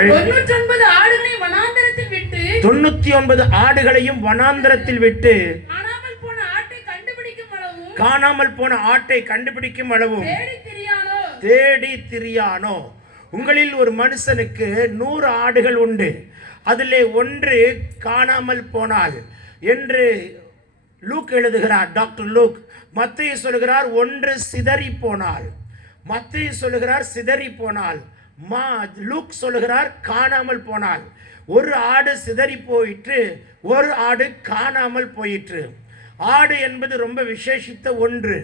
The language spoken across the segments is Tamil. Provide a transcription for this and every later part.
99 ஆடுகளை வனாந்தரத்தில் விட்டு 99 ஆடுகளையும் வனாந்தரத்தில் விட்டு காணாமல் போன ஆட்டை கண்டுபிடிக்கும் அளவும் தேடி திரியானோ. உங்களில் ஒரு மனுஷனுக்கு 100 ஆடுகள் உண்டு, அதிலே ஒன்று காணாமல் போனால் என்று லூக் எழுதுகிறார். Doctor Luke. மத்தேயு சொல்கிறார் ஒன்று சிதறி போனால். மத்தேயு சொல்கிறார் சிதறி போனால். லூக் சொல்கிறார் காணாமல் போனால். ஒரு ஆடு சிதறி போயிற்று, ஒரு ஆடு காணாமல் போயிற்று. ஆடு என்பது ரொம்ப விசேஷித்த ஒன்று.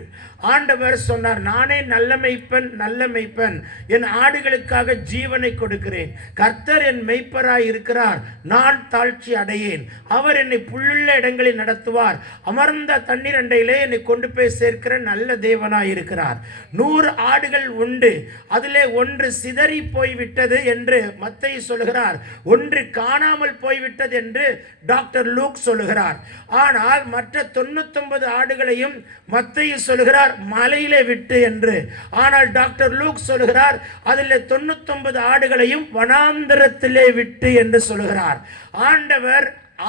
ஆண்டவர் சொன்னார், நானே நல்ல மெய்ப்பன், என் ஆடுகளுக்காக ஜீவனை கொடுக்கிறேன். கர்த்தர் என் மெய்ப்பராய் இருக்கிறார், நான் தாழ்ச்சி அடையேன். அவர் என்னை புல்லுள்ள இடங்களில் நடத்துவார், அமர்ந்த தண்ணீர் அண்டையிலே என்னை கொண்டு போய் சேர்க்கிற நல்ல தேவனாய் இருக்கிறார். 100 ஆடுகள் உண்டு, அதிலே ஒன்று சிதறி போய்விட்டது என்று மத்தேயு சொல்கிறார், ஒன்று காணாமல் போய்விட்டது என்று டாக்டர் லூக் சொல்லுகிறார். ஆனால் மற்ற 99 ஆடுகளையும் மத்தேயு சொல்கிறார் மலையிலே விட்டு என்று. ஆனால் டாக்டர் லூக் சொல்கிறார் அதில் 99 ஆடுகளையும் வனாந்தரத்திலே விட்டு என்று சொல்கிறார். ஆண்டவர்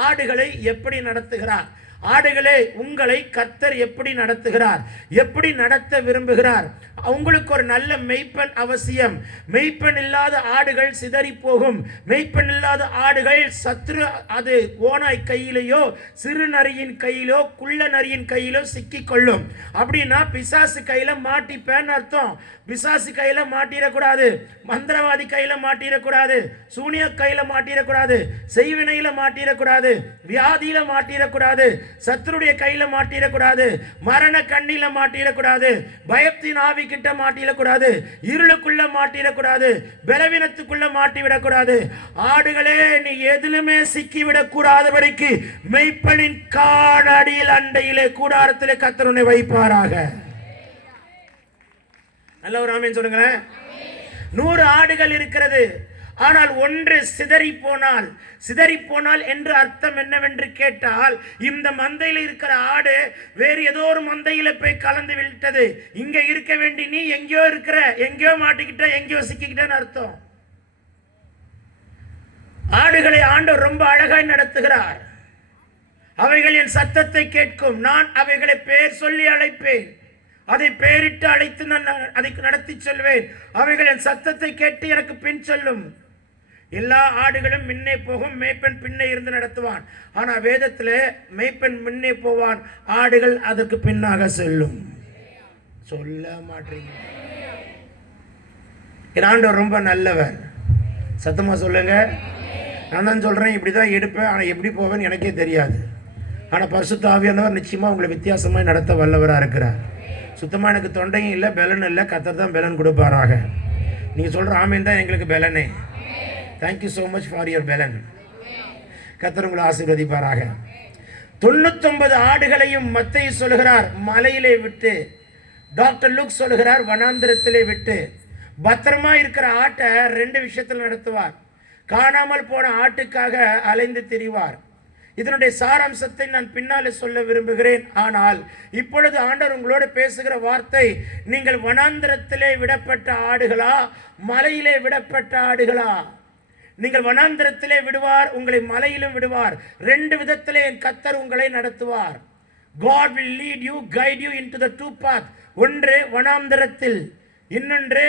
ஆடுகளை எப்படி நடத்துகிறார்? ஆடுகளே, உங்களை கர்த்தர் எப்படி நடத்துகிறார், எப்படி நடத்த விரும்புகிறார்? உங்களுக்கு ஒரு நல்ல மெய்ப்பன் அவசியம். மெய்ப்பன் இல்லாத ஆடுகள் சிதறி போகும். மெய்ப்பன் இல்லாத ஆடுகள் சத்ரு, அது ஓனாய் கையிலையோ சிறு நரியின் கையிலோ குள்ள நரியின் கையிலோ சிக்கிக்கொள்ளும். அப்படின்னா பிசாசு கையில மாட்டிப்பேன்னு அர்த்தம். பிசாசு கையில மாட்டிடக்கூடாது, மந்திரவாதி கையில மாட்டிடக்கூடாது, சூனிய கையில மாட்டிடக்கூடாது, செய்வினையில மாட்டிடக்கூடாது, வியாதியில மாட்டிடக்கூடாது, சத்துருடைய கையில மாட்டிடக்கூடாது, மரண கண்ணில மாட்டிடக்கூடாது, பயத்தின் ஆவி கிட்ட மாட்டிடக்கூடாது, இருளுக்குள்ள மாட்டிடக்கூடாது, பலவீனத்துக்குள்ள மாட்டிவிடக்கூடாது. ஆடுகளே, நீ எதிலுமே சிக்கிவிடக் கூடாதபடிக்கு மெய்ப்பனின் காணடியில் அண்டையிலே கூடாரத்திலே கர்த்தர் உன்னை வைப்பாராக. நல்ல ஒரு ஆமென் சொல்லுங்களேன். 100 ஆடுகள் இருக்கிறது, ஆனால் ஒன்று சிதறி போனால் என்று அர்த்தம் என்னவென்று கேட்டால், இந்த மந்தையில் இருக்கிற ஆடு வேறு ஏதோ ஒரு மந்தையில போய் கலந்து விட்டது. இங்க இருக்க வேண்டி நீ எங்கேயோ இருக்கிற, எங்கேயோ மாட்டிக்கிட்ட, எங்கேயோ சிக்கிக்கிட்டன்னு அர்த்தம். ஆடுகளை ஆண்டவர் ரொம்ப அழகாய் நடத்துகிறார். அவைகள் என் சத்தத்தை கேட்கும், நான் அவைகளை பெயர் சொல்லி அழைப்பேன், அதை பெயரிட்டு அழைத்து நான் அதை நடத்தி செல்வேன். அவைகள் என் சத்தத்தை கேட்டு எனக்கு பின் செல்லும். எல்லா ஆடுகளும் முன்னே போகும், மேய்ப்பன் பின்னே இருந்து நடத்துவான். ஆனா வேதத்தில் மேய்ப்பன் முன்னே போவான், ஆடுகள் அதற்கு பின்னாக செல்லும். சொல்ல மாட்டீங்க. ஆண்டவர் ரொம்ப நல்லவர். சத்தமா சொல்லுங்க. நான் தான் சொல்றேன், இப்படிதான் எடுப்பேன், ஆனா எப்படி போவேன்னு எனக்கே தெரியாது. ஆனா பரிசுத்த ஆவியானவர் நிச்சயமா உங்களை வித்தியாசமாய் நடத்த வல்லவராக இருக்கிறார். சுத்தமாக எனக்கு தொண்டையும் இல்லை, பலன் இல்லை, கர்த்தர் தான் பலன் கொடுப்பாராக. நீங்கள் சொல்கிற ஆமீன் தான் எங்களுக்கு பலனே. Thank you so much for your பலன். கர்த்தர் உங்களை ஆசீர்வதிப்பாராக. 99 ஆடுகளையும் மத்தேயு சொல்கிறார் மலையிலே விட்டு, டாக்டர் லூக் சொல்கிறார் வனாந்திரத்திலே விட்டு. பத்திரமா இருக்கிற ஆட்டை 2 விஷயத்தில் நடத்துவார். காணாமல் போன ஆட்டுக்காக அலைந்து திரிவார். இதனுடைய சாராம்சத்தை நான் பின்னாலே சொல்ல விரும்புகிறேன். ஆனால் இப்பொழுது ஆண்டவர் உங்களோடு பேசுகிற வார்த்தை, நீங்கள் வனாந்திரத்திலே விடப்பட்ட ஆடுகளா, மலையிலே விடப்பட்ட ஆடுகளா? நீங்கள் வனாந்திரத்திலே விடுவார், உங்களை மலையிலும் விடுவார். 2 விதத்திலே என் கர்த்தர் உங்களை நடத்துவார். God will lead you, guide you into the 2 path. ஒன்று வனாந்திரத்தில், இன்னொன்று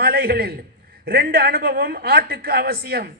மலைகளில். 2 அனுபவம் ஆட்டுக்கு அவசியம்.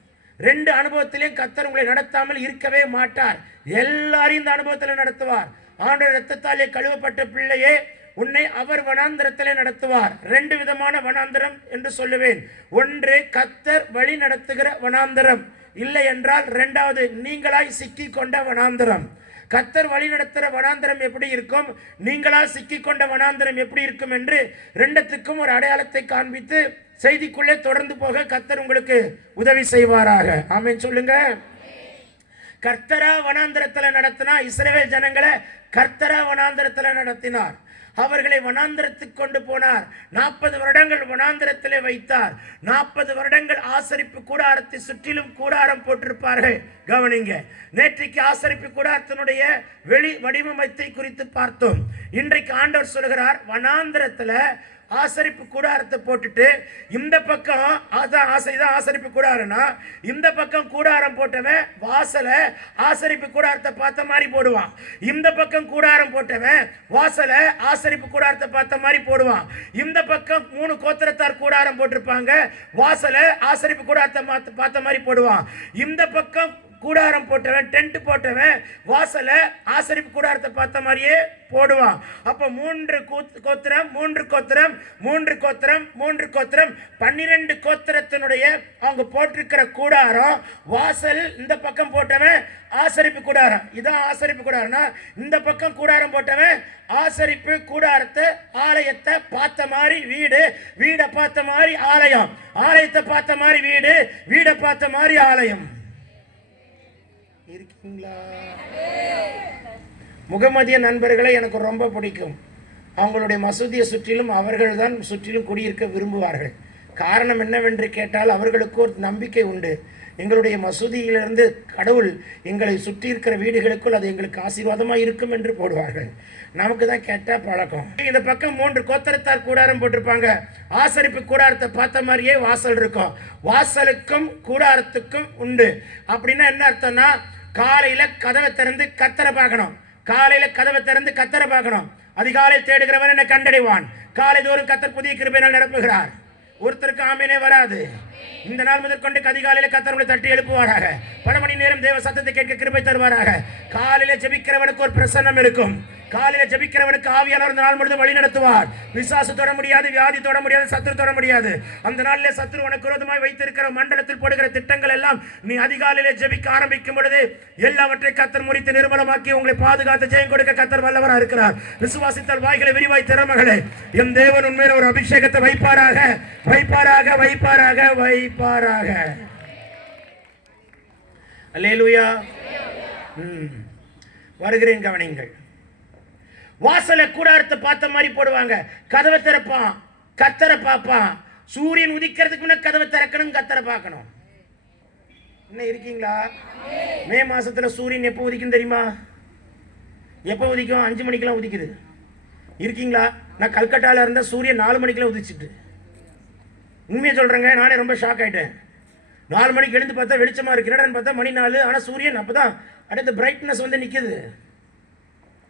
2 அனுபவத்திலே கர்த்தர் உங்களை நடத்தாமல் இருக்கவே மாட்டார். எல்லாரையும் இந்த அனுபவத்தில் நடத்துவார். ஆண்டவர் இரத்தத்தாலே கழுவப்பட்ட பிள்ளையே, உன்னை அவர் வனாந்திரத்திலே நடத்துவார். 2 விதமான வனாந்திரம் என்று சொல்லுவேன். ஒன்று கர்த்தர் வழி நடத்துகிற வனாந்திரம், இல்லை என்றால் 2வது நீங்களாய் சிக்கி கொண்ட வனாந்திரம். கர்த்தர் வழி நடத்துகிற வனாந்திரம் எப்படி இருக்கும், நீங்களால் சிக்கி கொண்ட வனாந்திரம் எப்படி இருக்கும் என்று 2த்துக்கும் ஒரு அடையாளத்தை காண்பித்து செய்திக்குள்ளே தொடர்ந்து போக கர்த்தர் உங்களுக்கு உதவி செய்வாராக. ஆமென் சொல்லுங்க. கர்த்தரா வனாந்திரத்தில் நடத்தினா, இஸ்ரவேல் ஜனங்களை கர்த்தரா வனாந்திரத்தில் நடத்தினார். அவர்களை வனாந்திரத்துக்கு கொண்டு போனார். 40 வருடங்கள் வனாந்திரத்திலே வைத்தார். 40 வருடங்கள் ஆசரிப்பு கூடாரத்தை சுற்றிலும் கூடாரம் போட்டிருப்பார்கள். கவனிங்க, நேற்றைக்கு ஆசரிப்பு கூடாரத்தினுடைய வெளி வடிவமைப்பை குறித்து பார்த்தோம். இன்றைக்கு ஆண்டவர் சொல்கிறார், வனாந்திரத்தில் ஆசரிப்பு கூடாரத்தை போட்டுட்டு இந்த பக்கம் அதான் ஆசரிப்பு கூடாரம்னா இந்த பக்கம் கூடாரம் போட்டவன் வாசலை ஆசரிப்பு கூடாரத்தை பார்த்த மாதிரி போடுவான். இந்த பக்கம் கூடாரம் போட்டவன் வாசலை ஆசரிப்பு கூடாரத்தை பார்த்த மாதிரி போடுவான். இந்த பக்கம் 3 கோத்திரத்தார் கூடாரம் போட்டிருப்பாங்க, வாசலை ஆசரிப்பு கூடாரத்தை பார்த்த மாதிரி போடுவான். இந்த பக்கம் கூடாரம் போட்டவன் டென்ட் போட்டவன் வாசலை ஆசரிப்பு கூடாரத்தை பார்த்த மாதிரியே போடுவான். அப்ப 3 கோத்திரம் 3 கோத்திரம் 3 கோத்திரம் 3 கோத்திரம் 12 கோத்திரத்தினுடைய அவங்க போட்டிருக்கிற கூடாரம் வாசல். இந்த பக்கம் போட்டவன் ஆசரிப்பு கூடாரம், இதான் ஆசரிப்பு கூடாரம்னா இந்த பக்கம் கூடாரம் போட்டவன் ஆசரிப்பு கூடாரத்தை ஆலயத்தை பார்த்த மாதிரி வீடு, வீடை பார்த்த மாதிரி ஆலயம், ஆலயத்தை பார்த்த மாதிரி வீடு, வீடை பார்த்த மாதிரி ஆலயம். இருக்கீங்களா? முகமதிய நண்பர்களை எனக்கு ரொம்ப பிடிக்கும். அவங்களுடைய மசூதியை சுற்றிலும் அவர்கள் தான் சுற்றிலும் குடியிருக்க விரும்புவார்கள். காரணம் என்னவென்று கேட்டால் அவர்களுக்கு ஒரு நம்பிக்கை உண்டு. எங்களுடைய மசூதியிலிருந்து கடவுள் எங்களை சுற்றி இருக்கிற வீடுகளுக்குள் அது எங்களுக்கு ஆசீர்வாதமாக இருக்கும் என்று போடுவார்கள். நமக்கு தான் கெட்ட பழக்கம். இந்த பக்கம் 3 கோத்திரத்தார் கூடாரம் போட்டிருப்பாங்க. ஆசரிப்பு கூடாரத்தை பார்த்த மாதிரியே வாசல் இருக்கும். வாசலுக்கும் கூடாரத்துக்கும் உண்டு. அப்படின்னா என்ன அர்த்தம்னா காலையில கதவை திறந்து கத்தரை பார்க்கணும். காலையில கதவை திறந்து கத்தரை பார்க்கணும். அதிகாலை தேடுகிறவன் என்னை கண்டடைவான். காலை தோறும் கத்தர் புதிய கிருபையினால் நிரப்புகிறார். ஒருத்தருக்கு ஆமீனே வராது. இந்த நாள் முதற்கொண்டு அதிகாலையில கத்தர் தட்டி எழுப்புவாராக. பல மணி நேரம் தேவ சத்தத்தை கேட்க கிருபை தருவாராக. காலையில ஜெபிக்கிறவனுக்கு ஒரு பிரசன்னம் இருக்கும். காலையில ஜெபிக்கிறவனுக்கு ஆவியானவர் இந்த நாள் முழுவதும் வழி நடத்துவார். பிசாசு தொட முடியாது, வியாதி தொட முடியாது, சத்துரு தொட முடியாது. அந்த நாளிலே சத்துரு உனக்கு விரோதமாய் வைத்திருக்கிற மண்டலத்தில் போடுகிற திட்டங்கள் எல்லாம் நீ அதிகாலையிலே ஜெபிக்க ஆரம்பிக்கும் பொழுது எல்லாவற்றை கத்தர் முறித்து நிர்மலமாக்கி உங்களை பாதுகாத்து ஜெயம் கொடுக்க கத்தர் வல்லவராக இருக்கிறார். விசுவாசித்தால் வாய்களை விரிவாய் திறமகளே, என் தேவன் உண்மையில ஒரு அபிஷேகத்தை வைப்பாராக, வைப்பாராக, வைப்பாராக, வைப்பாராக. அல்லேலூயா. வருகிறேன், கவனிங்கள். வாசலை கூடாரத்தை பார்த்த மாதிரி போடுவாங்க. கதவை திறப்பான், கத்தரை பார்ப்பான். சூரியன் உதிக்கிறதுக்கு முன்ன கதவை திறக்கணும், கத்தரை பார்க்கணும். என்ன இருக்கீங்களா? மே மாசத்துல சூரியன் எப்போ உதிக்கும் தெரியுமா? எப்போ உதிக்கும்? 5 மணிக்கெல்லாம் உதிக்குது. இருக்கீங்களா? நான் கல்கட்டால இருந்த சூரியன் 4 மணிக்கெல்லாம் உதிச்சுட்டு. உண்மையை சொல்றேங்க, நானே ரொம்ப ஷாக் ஆயிட்டேன். 4 மணிக்கு எழுந்து பார்த்தா வெளிச்சமா இருக்கு. என்னடான்னு பார்த்தா மணி 4. ஆனா சூரியன் அப்பதான் அடுத்த பிரைட்னஸ் வந்து நிக்குது.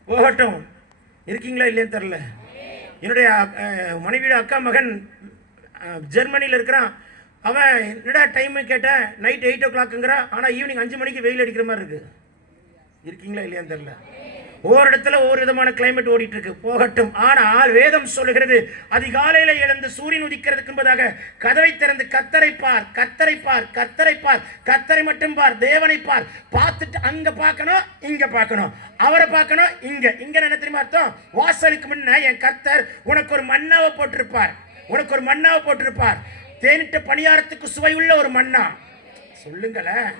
போகட்டும். இருக்கீங்களா இல்லைன்னு தெரியல. என்னுடைய மனைவியோட அக்கா மகன் ஜெர்மனியில் இருக்கிறான். அவன் என்னடா டைம் கேட்டேன், நைட் 8 o'clockங்கிறான். ஆனால் ஈவினிங் 5 மணிக்கு வெயில் அடிக்கிற மாதிரி இருக்கு. இருக்கீங்களா இல்லையான்னு தெரியல. ஒவ்வொரு இடத்துல ஒவ்வொரு விதமான கிளைமேட் ஓடிட்டு இருக்கு. போகட்டும். ஆனால் வேதம் சொல்லுகிறது அதிகாலையில எழுந்து சூரியன் உதிக்கிறதுக்கு என்பதாக கதவை திறந்து கத்தரை பார், கத்தரை பார், கத்தரை பார், கத்தரை மட்டும் பார், தேவனை பார். பார்த்துட்டு அங்க பார்க்கணும், இங்க பார்க்கணும், அவரை பார்க்கணும், இங்க இங்க என்ன தெரியுமா அர்த்தம்? வாசலுக்கு முன்ன என் கர்த்தர் உனக்கு ஒரு மன்னாவை போட்டிருப்பார், உனக்கு ஒரு மன்னாவை போட்டிருப்பார். தேனிட்ட பணியாரத்துக்கு சுவை உள்ள ஒரு மன்னா. சொல்லுங்களேன்.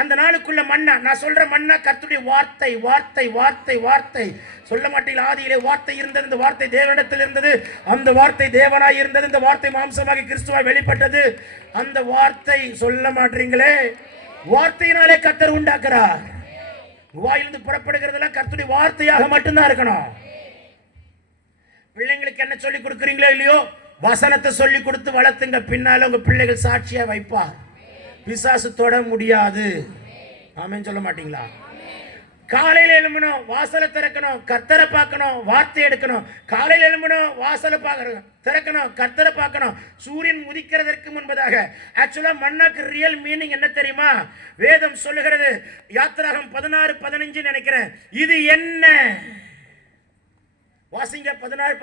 அந்த நாளுக்குள்ள மன்னா, நான் சொல்ற மன்னா கர்த்தருடைய வார்த்தை, வார்த்தை, வார்த்தை, வார்த்தை. சொல்ல மாட்டீங்களா? ஆதியிலே வார்த்தை இருந்தது, இந்த வார்த்தை தேவனிடத்தில் இருந்தது, அந்த வார்த்தை தேவனாய் இருந்தது, இந்த வார்த்தை மாம்சமாக கிறிஸ்துவாய் வெளிப்பட்டது. அந்த வார்த்தை சொல்ல மாட்டீங்களே. வார்த்தையினாலே கர்த்தர் உண்டாக்குறார். வாயிலிருந்து புறப்படுகிறதெல்லாம் கர்த்தருடைய வார்த்தையாக மட்டும்தான் இருக்கணும். பிள்ளைங்களுக்கு என்ன சொல்லி கொடுக்குறீங்களோ இல்லையோ, வசனத்தை சொல்லி கொடுத்து வளர்த்துங்க. பின்னால உங்க பிள்ளைகள் சாட்சியா வைப்பார். பிசாசு தொட முடியாது. ஆமென் சொல்ல மாட்டீங்களா? காலையில் எழும்பணும், வாசலை திறக்கணும், கர்த்தரை பார்க்கணும், வார்த்தை எடுக்கணும். காலையில் எழும்பணும், வாசலை பார்க்கணும், திறக்கணும், கர்த்தரை பார்க்கணும். சூரியன் உதிக்கிறதற்கு முன்பதாக. ஆக்சுவலா மன்னாக்கு ரியல் மீனிங் என்ன தெரியுமா? வேதம் சொல்லுகிறது, யாத்திராகம் 16:15 நினைக்கிறேன். இது என்ன? வாசிங்க 16:15.